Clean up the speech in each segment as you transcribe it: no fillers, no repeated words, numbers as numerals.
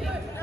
Aduh.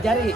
Jari.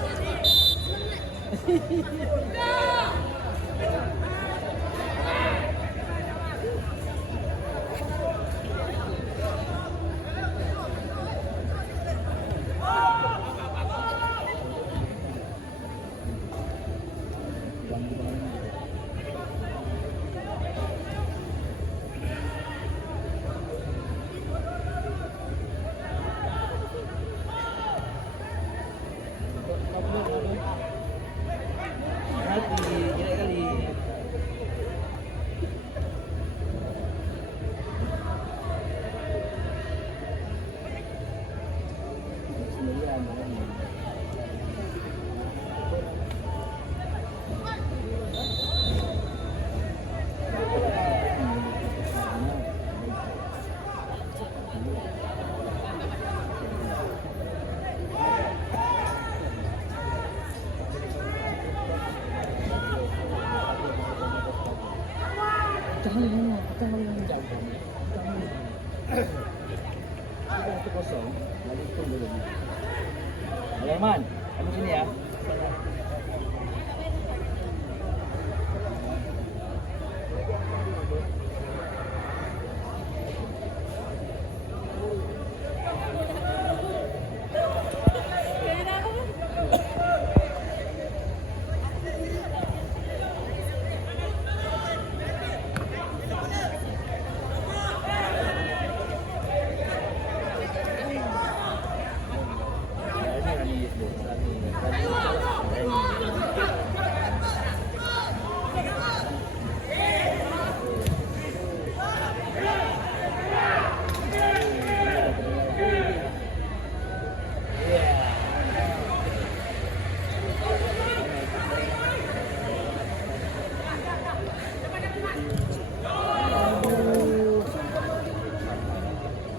Sulaiman, kamu sini ya.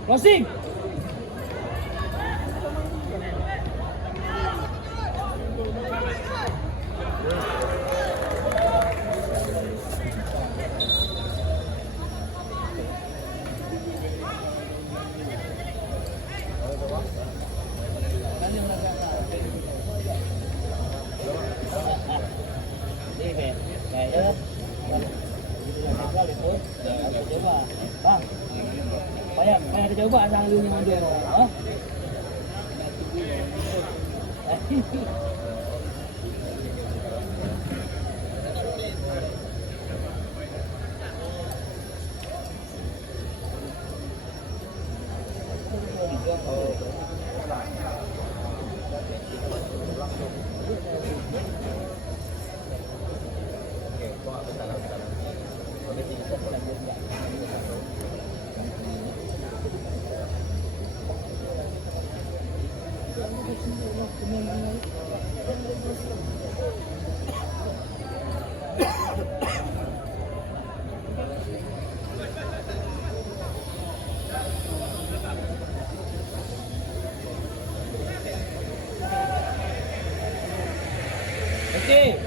Closing. Banyak coba asal lu mundur. Oh. Oke, Okey.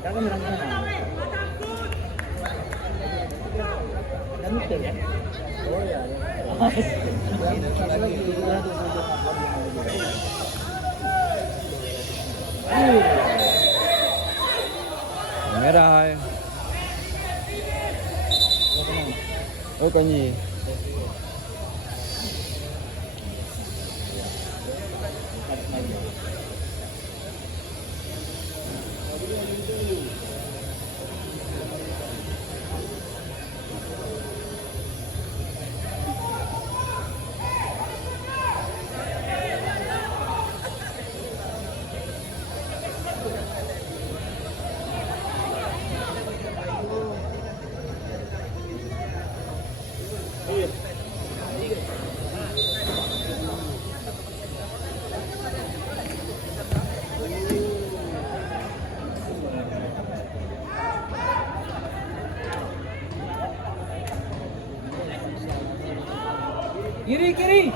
Jangan merang sana. Dan betul kan? Oh ya. Merah. Oh, có gì? Kiri, kiri.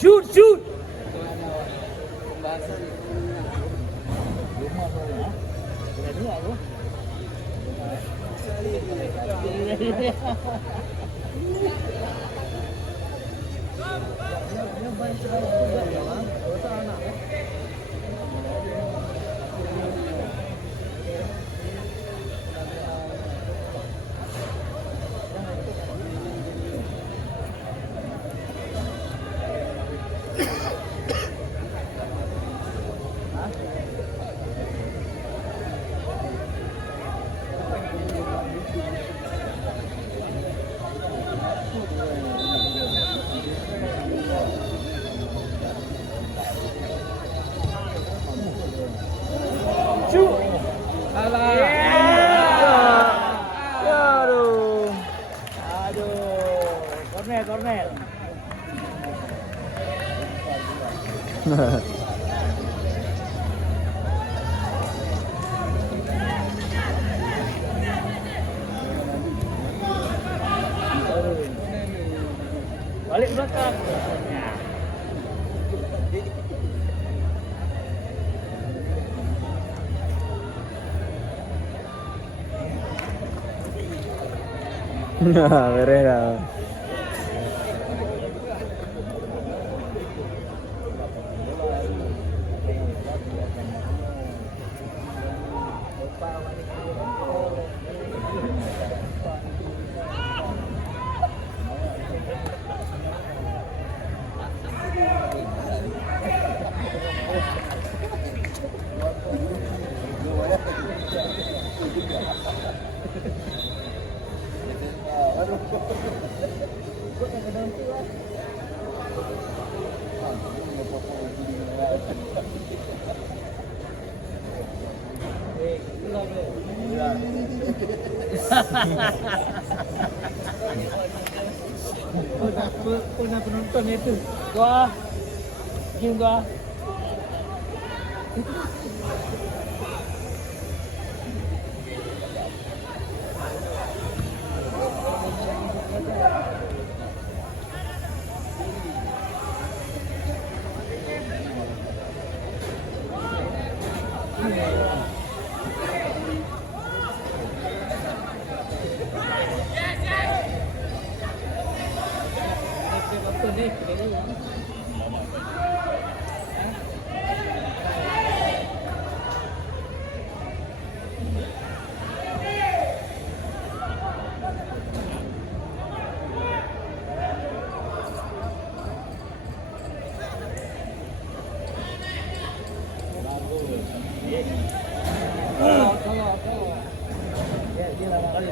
Shoot, shoot. Balik belakang. Ya. Nah, beres dah. Pernah penonton itu. Gua. Game gua. Dia lama kali.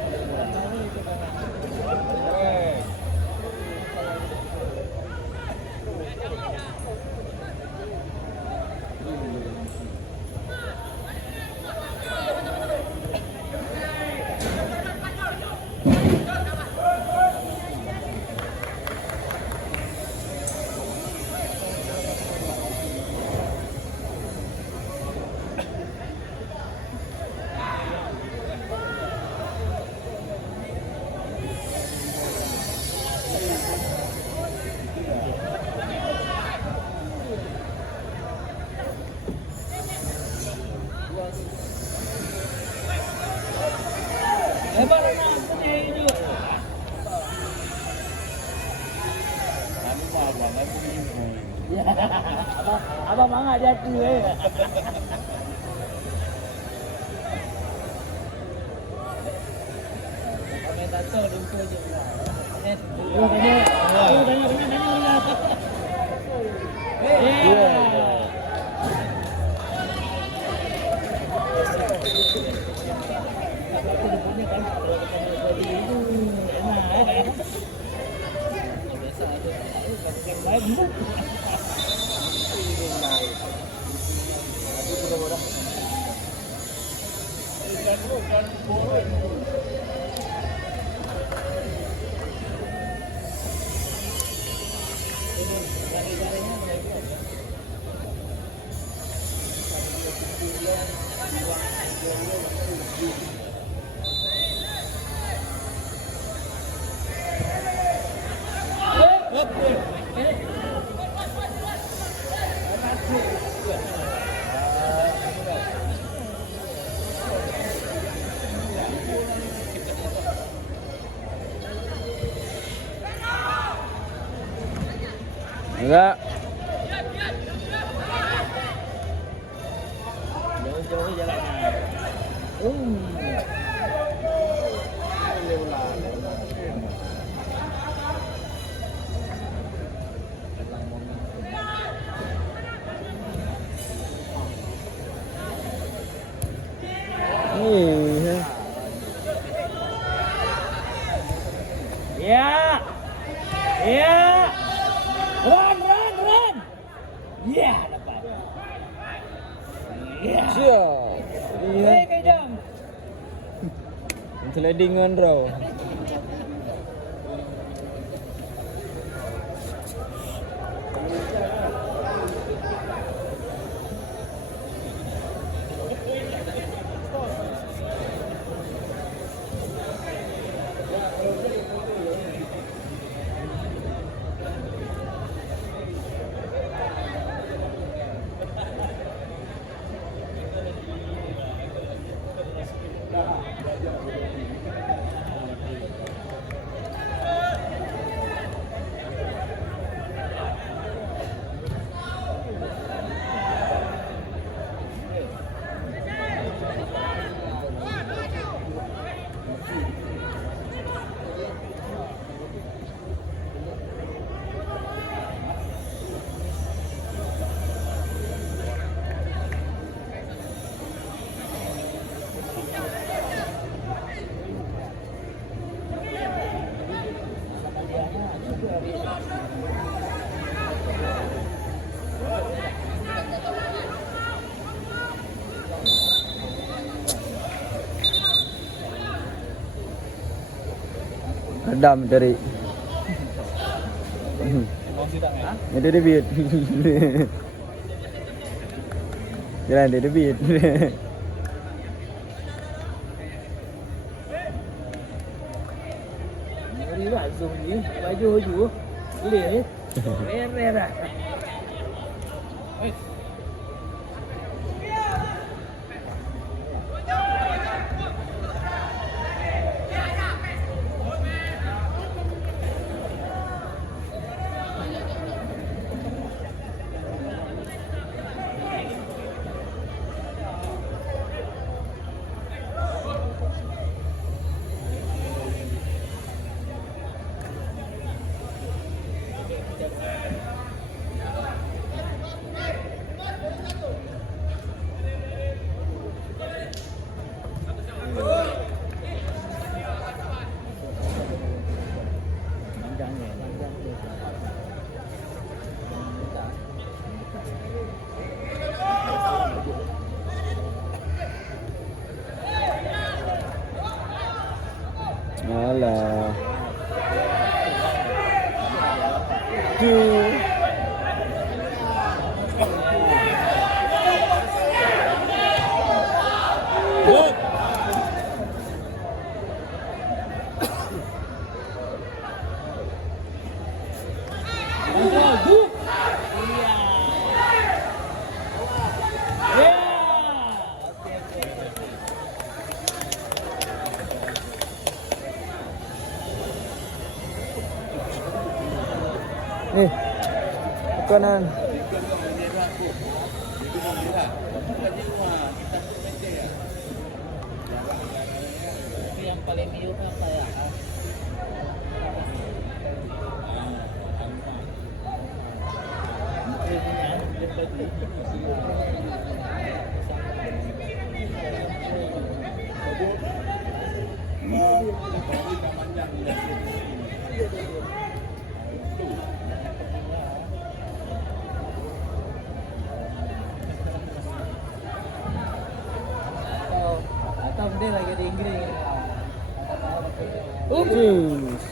Hebat anak punya itu. Ya, abang mangga dia tu Komentator lupa je. Enggak. Jauh-jauh jalannya. Ya. Ya. Run. Ya, dapat. Ya. Siap. Hei, kejam. Sliding on raw. Redam dari. Itu dia beat. Jalan dia beat. Đi lại dùng gì? Lại vô chú. Lì. Re ra. Alah. Duh. Nih, kanan. Yang paling biru apa ya? Atau dia lagi di Inggris. Jus.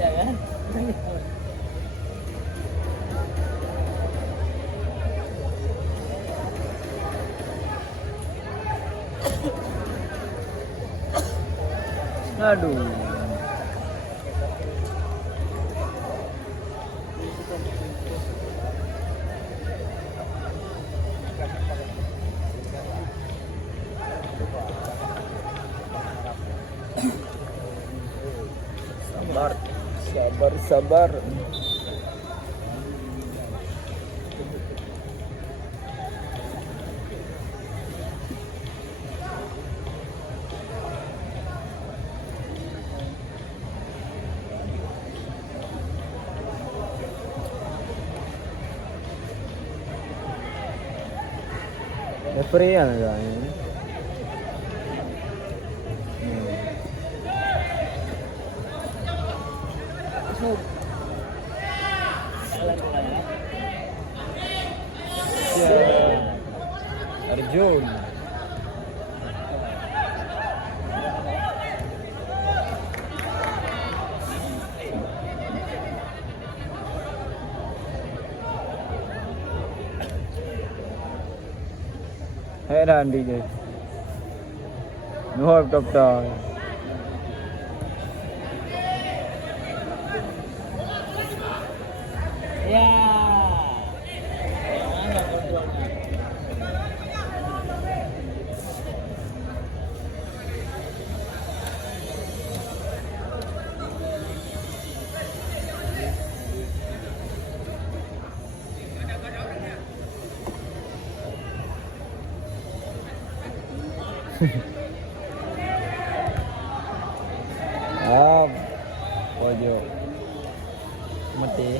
Ya kan? Aduh. Sabar, sabar, sabar. Referee ya ini. Snoop. Arjun. Heran đi rồi. Nuhur doktor. Ya. Mana kontrolnya? Pojok. Mati.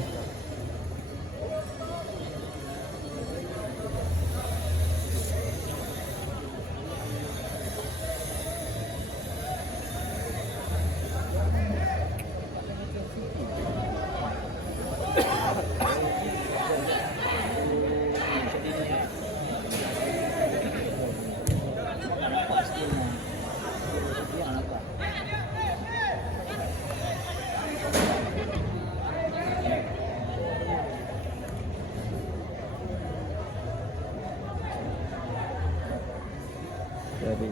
Jadi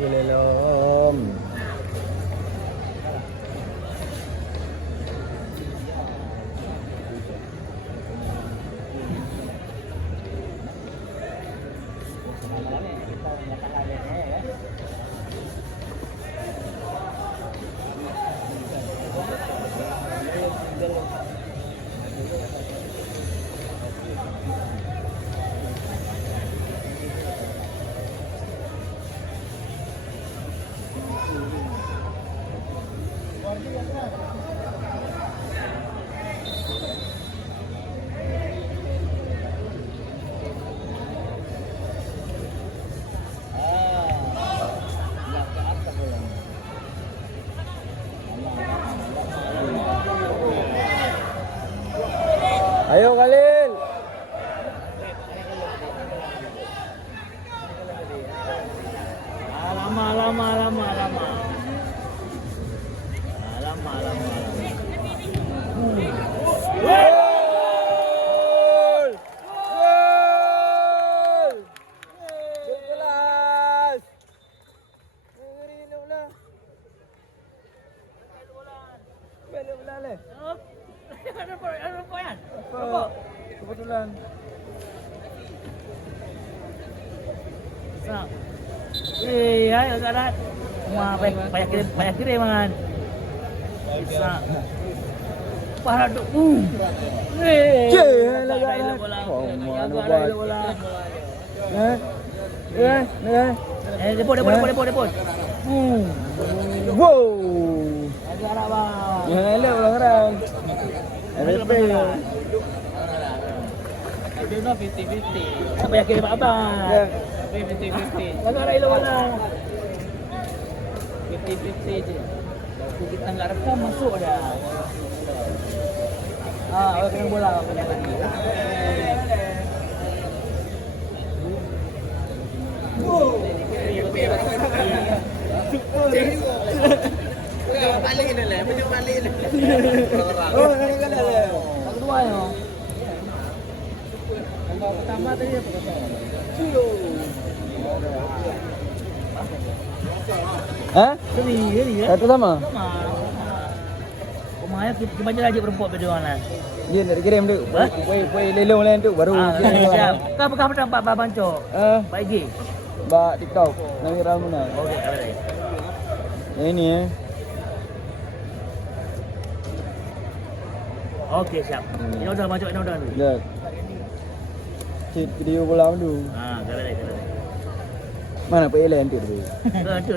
Lelom. Ayo Khalil. Lama. Gol! Kelas. Ngeri lah. Belum lah le. Ano po yan? Kebetulan. Sa. Ayo karat. Payah kirim man. Sa. Para tu. Depot. Wow. Agak bang. Yang elok ulang orang. RP. Dia nak 50-50. Apa yang kirim abang? 50-50. Agak rai wala. 50-50 je. Waktu kita enggak rekam masuk dah. Awak kena bola apa yang tadi. Balik ni lah, macam balik ni. Oh, kali-kali. Yang kedua ya. Yang pertama tadi apa kata? Hah? Ini ya. Satu sama? Rumahnya kita baca lagi perempuan pada mana? Dia nak kirim tu. Boleh lelong lain tu baru. Siap. Kau nampak Pak Banco? Pak Igi. Mbak TikTok. Nami Ramuna. Okey, ada. Yang ini Okey, siap. Ini udah Banco, ini udah. Ya. Cik video bola tu. Kena. Mana Pak Elen tu? Tu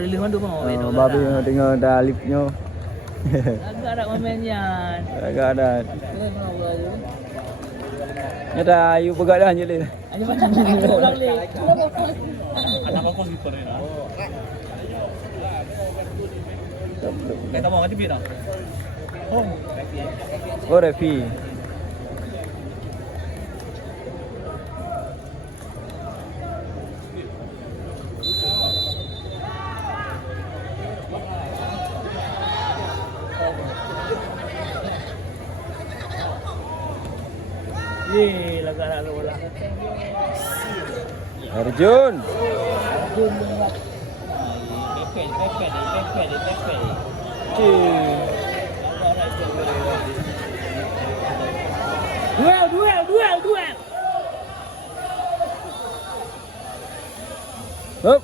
lihat tu mau. Babi tengok dah lipnya. Agak ada momennya. Agak ada. Nyata ayu pegat dah je le. Ayo macam ni pulang le. Anak aku gitu ni lah. Kita mau ngaji bila? Oh, Refi. Lagak nak bola. Arjun. Pepek. Duel. Hop.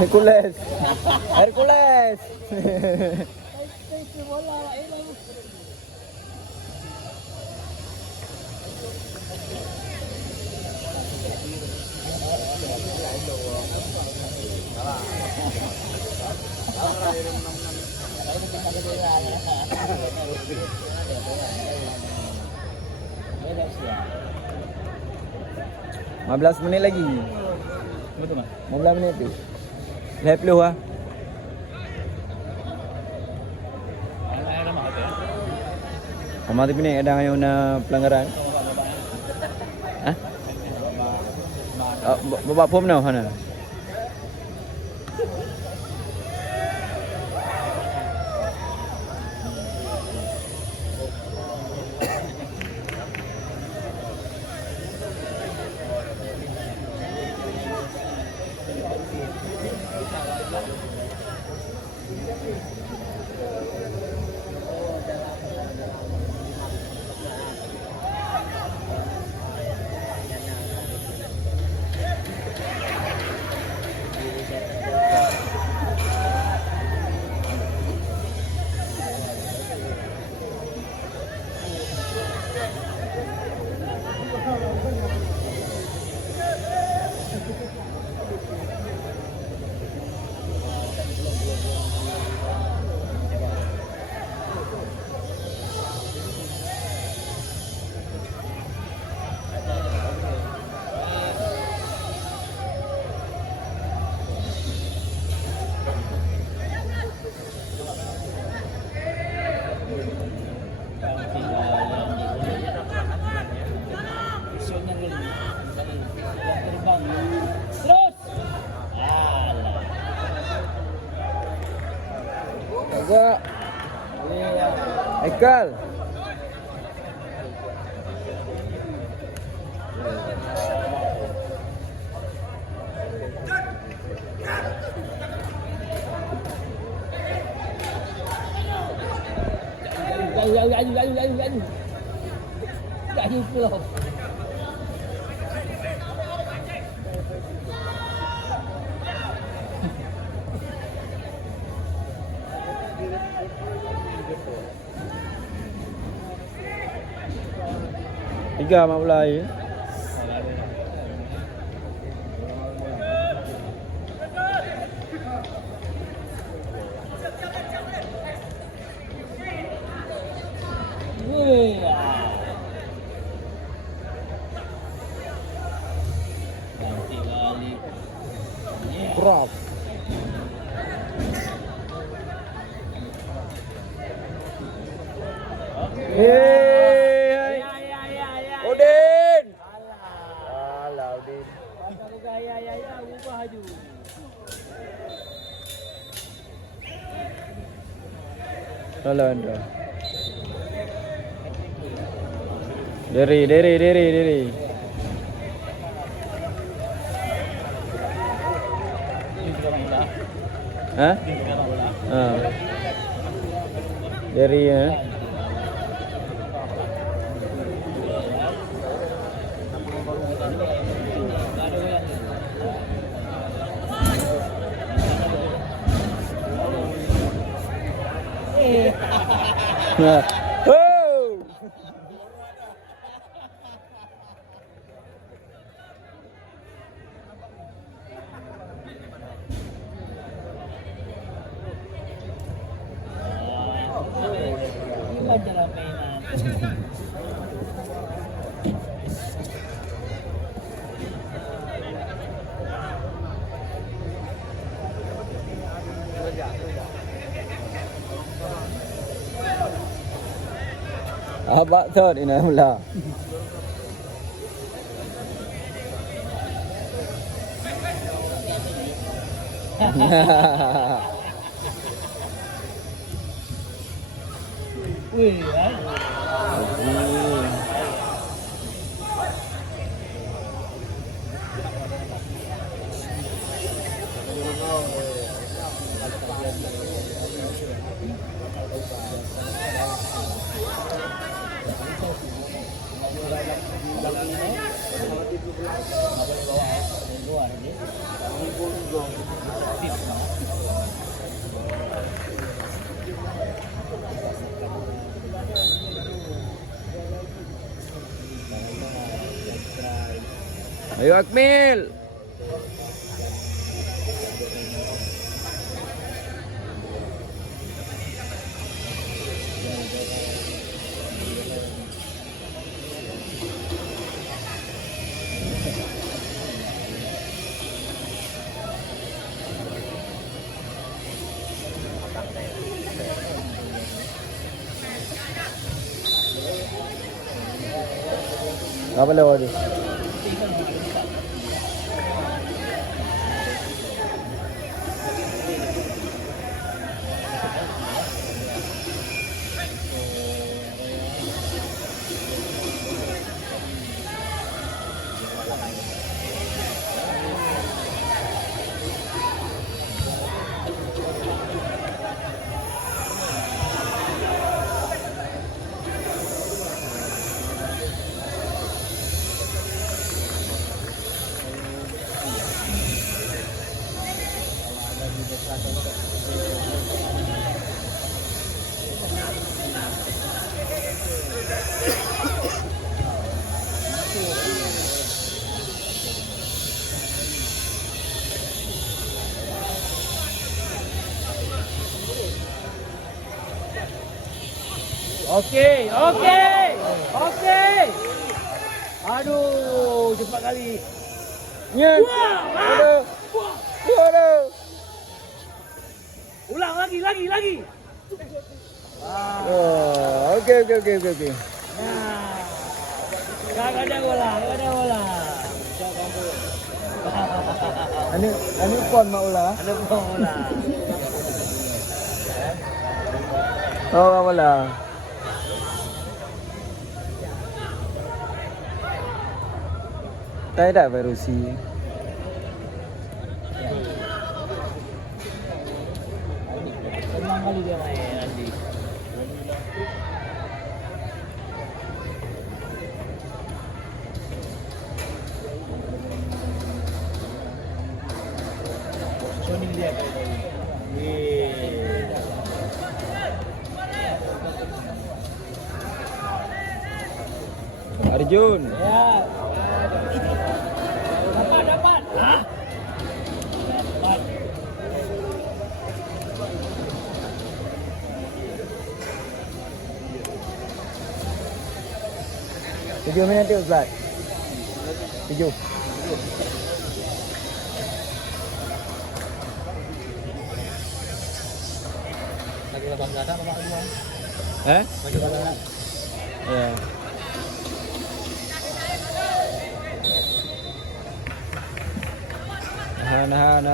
Hercules. Betul 15 minit lagi. Betul tak? 15 minit tu. Dah peluh ah. Amat tu ni ada yang pelanggaran. Hah? Bapak pom now mana? Agak. Ekal. Laju pulau. Tiga mak bola air. Drop. Kalau gaya ya ubah aju. Lawan dah. Diri. Hah? Dari ya. Oh. Iba cara mainan. Abak third ini mula. Wih, Ayo Akmil. Apa lewat tu? Okey. Aduh, cepat kali. Ya. Ada. Ada. Ulang lagi. Oh, okey. Nah. Gak ada bola. Ani pon mak ulah. Ada bola. Oh, bola. Tay dah Verusi. Senang kali dia main Andi. Positioning dia kali tadi. Arjun. Ya. Dapat. Hah? Dapat. 7 minit tu Ustaz. 7. Lagi labang dada apa kedua? Lagi labang dada. Ya. Nahan.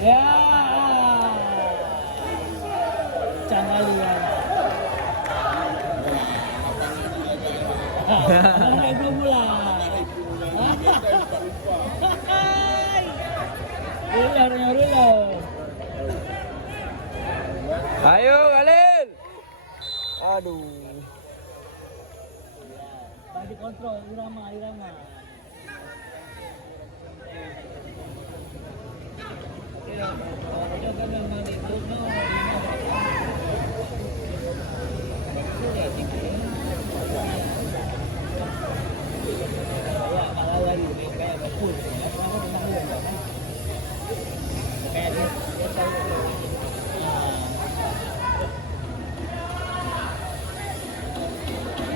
Ya. Jangan lihat. Belum mulai. Ruler. Ayo Khalil. Aduh. Bagi kontrol irama.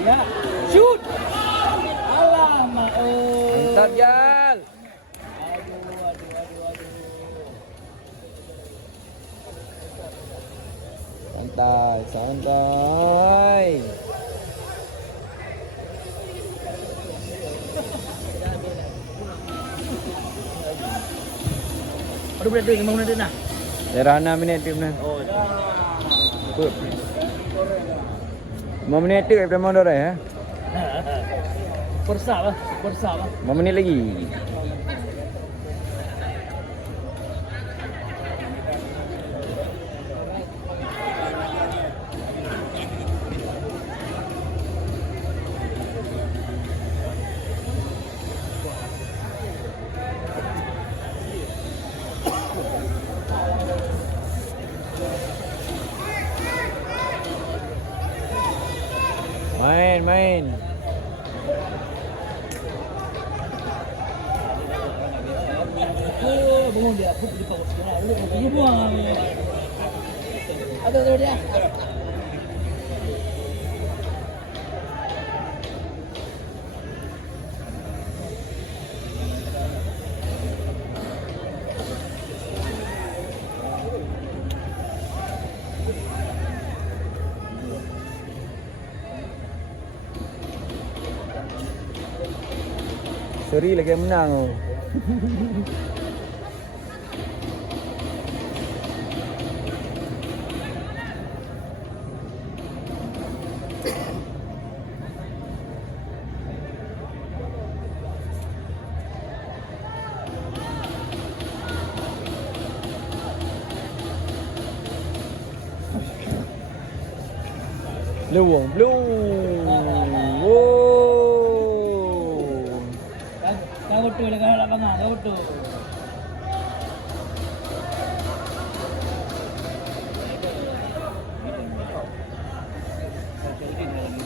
Ya, shoot. Alamak. Mantap Jal. Aduh. Santai. Aduh, berada di mana dia nak? Daerah 6 minit tu benar. Oh, dah. 5 minit tu daripada Mondor ya. Persap lah. 5 minit lagi. Main. Oh, bangun dia. Aku pergi pakai sekolah. Dia buang. Ada dia. Seri lagi yang menang tu. Blue. Kau betul dengan lapangan. Kau betul.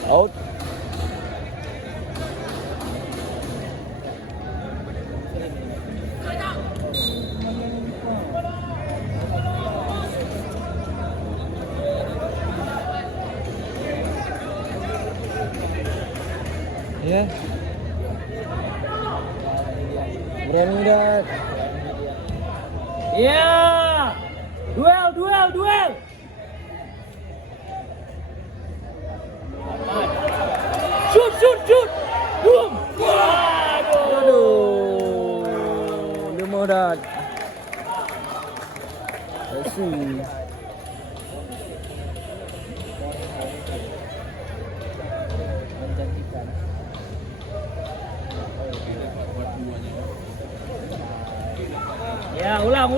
Out. Ya. Berani dah. Ya. Duel. Shoot. Boom. Aduh. Lima dah. Asyik. Ya, ulang.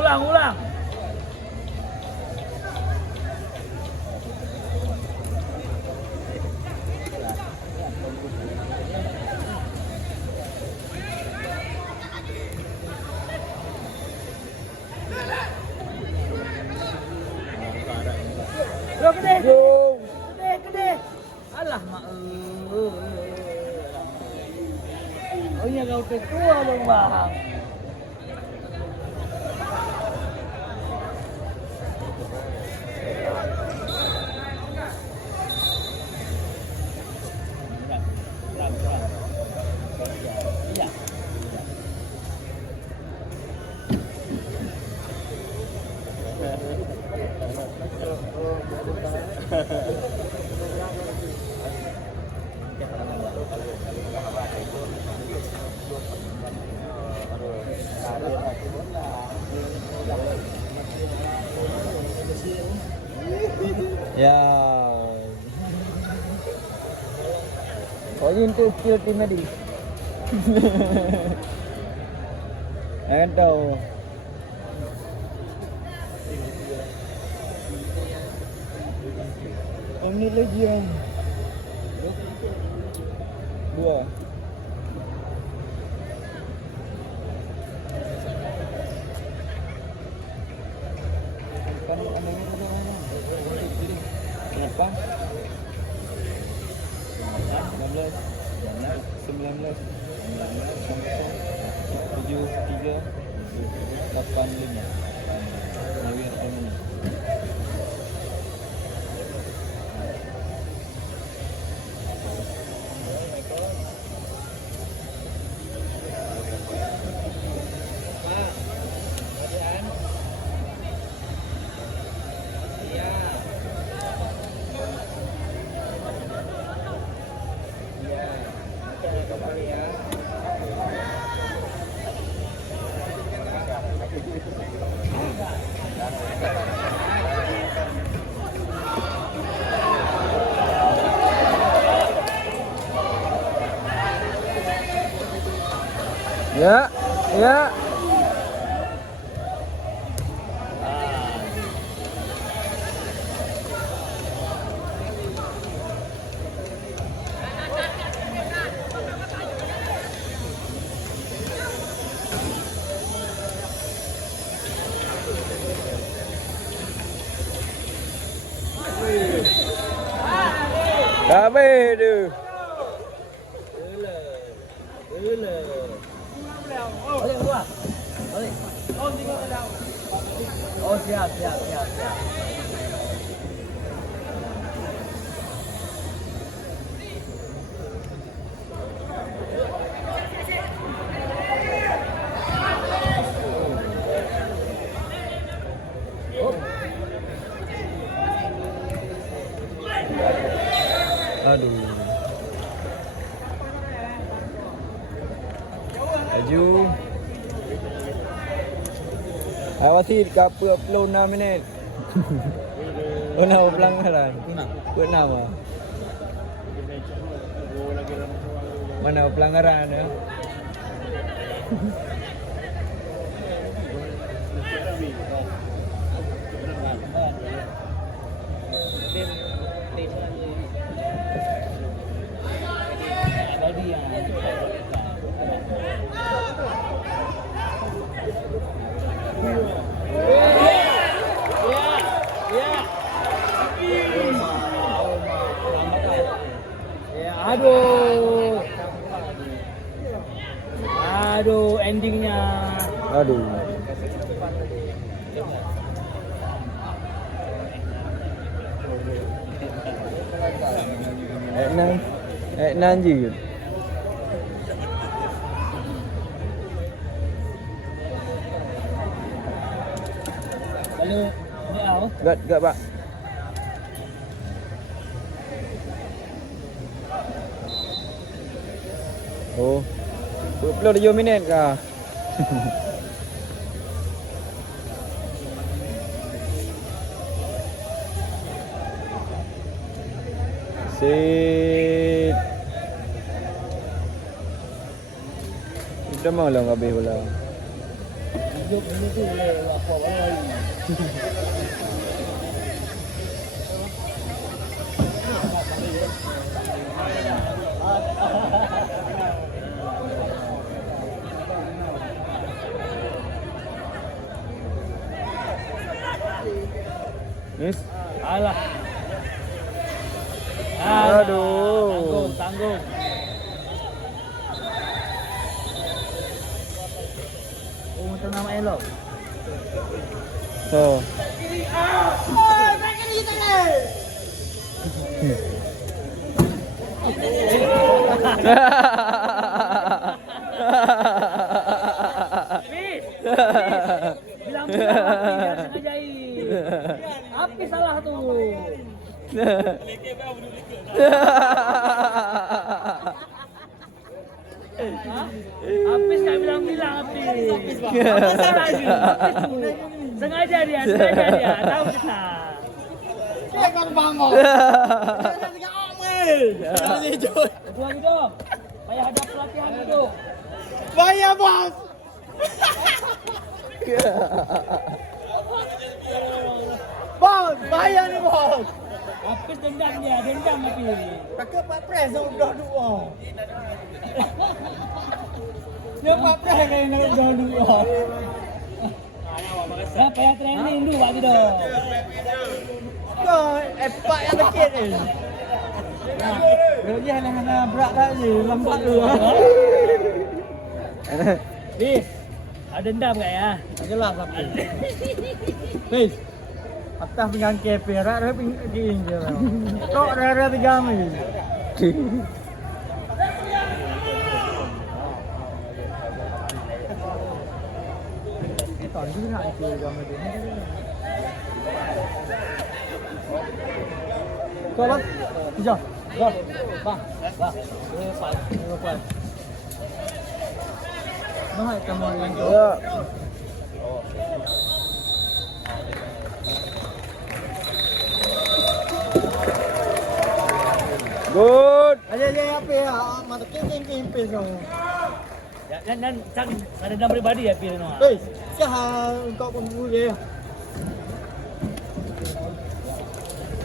Gede. Alah, mak. Oh iya kau tua dong bang. Ya. Kau untuk skill tim tadi. Jangan tahu. Ini lagi yang 2. Kan anehnya tu mana? Berapa? 19, 19, 7, 3, 8, 5. Nawi apa ni? Ya, ya. Habis tu. Oh siap. Aduh. Laju. Awasi dekat upload 6 minit. Oh, nak pelanggaran. Pernah ah. Mana pelanggaran ya? Aduh, endingnya. Aduh. Nan je. Lalu ni au. Gak pak. Oh. Upload 7 minit kah? Sit. Kita mau lah habis pula. Hidup ini tu boleh apa-apa lagi. Yes. Alah. Aduh. Tanggung. Untuk nama elok. So. Habis. Bilang-bilang jangan sengajain. Apa salah tu? Habis tak bilang-bilang habis. Apa salah je? Habis tu. Sengaja dia. Tahu kita. Jangan bangun. Jangan hijau. Dua hidup. Payah ada pelatihan hidup. Bayar bos. Bos, bayar ni bos. Habis dendam dia. Dendam habis. Kakak Pak Pres udah dua. Dia Pak Pres yang nak udah dua. Payah training dulu Pak Hidup. Kau Pak yang dekit ni. Dia hanya berat saja, lambat tu. Bis. Ada dendam tak ya? Jelas apa. Bis. Atas pinggang kepe, rara pinggang je. Tok rara pinggang ni. Tòn cứ lại cười rồi mà đến. Có lắm. Đi chưa? Rồi. Ba. Ba. Nó hay cầm mồi anh chỗ. Good. Aja apa ya? Mata king rồi. Dan ada dendam pribadi ya Pir Noah. Hei, siapa kau pun boleh.